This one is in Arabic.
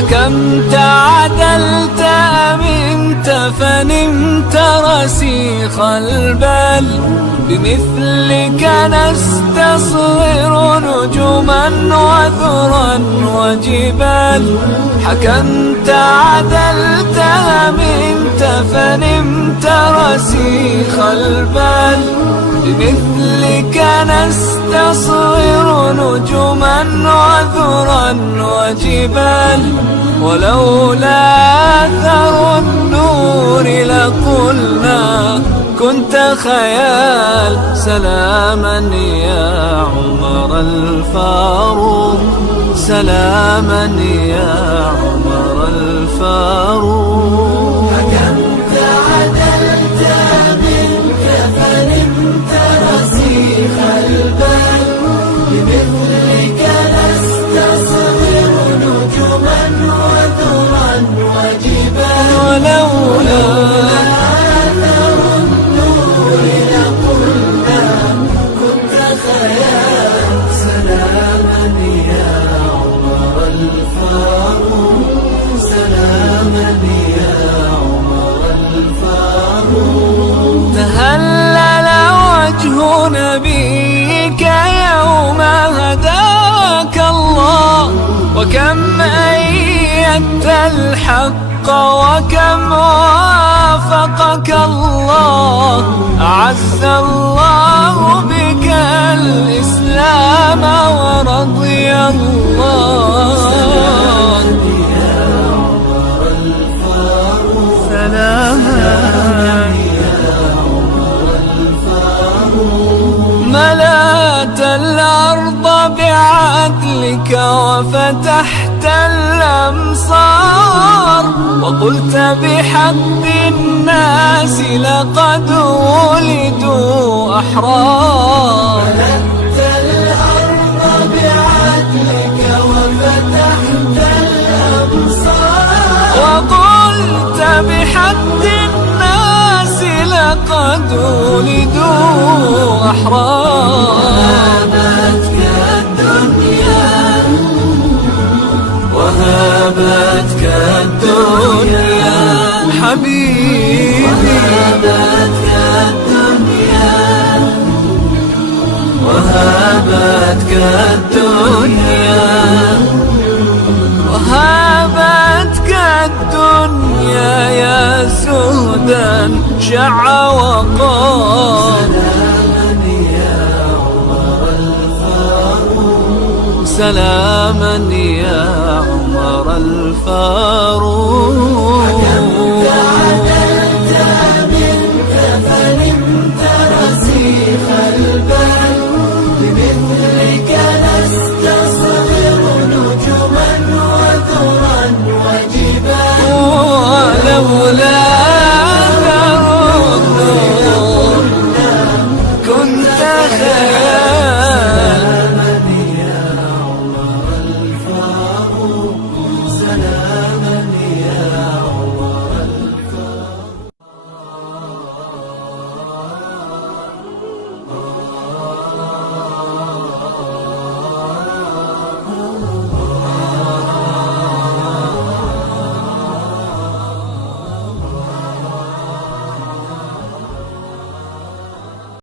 حكمت عدلت أمنت فنمت رسيخ البال، بمثلك نستصغر نجما وذرا وجبال. حكمت عدلت أمنت فنمت رسيخ البال، بمثلك نستصغر نجما وذرا وجبال. ولولا أثر النور لقلنا كنت خيال. سلاما يا عمر الفاروق، سلاما يا عمر الفاروق. حكمت عدلت منك فنمت رسيخ البال، بمثلك نستصغر نجما وذرا وجبال. ولولا أثر النور لقلنا كنت خيال. سلاما يا عمر الفاروق، سلاما يا عمر الفاروق. تهلل وجه نبيك يوم هداك الله، وكم أيدت الحق وكم وافقك الله. أعز الله بك الإسلام ورضي الله. سلاما ملأت الأرض بعدلك وفتحت الأمصار، وقلت بحق الناس لقد ولدوا أحرار. ملأت الأرض بعدلك وفتحت الأمصار، وقلت بحق الناس لقد ولدوا أحرار. وهابتك الدنيا، وهابتك الدنيا حبيبي، وهابتك الدنيا، وهابتك الدنيا، وهابتك الدنيا يا زهدا شع وقار. سلاما يا عمر الفاروق. حكمت عدلت منك فنمت رسيخ البال، بمثلك نستصغر نجما وذرا وجبال. ولولا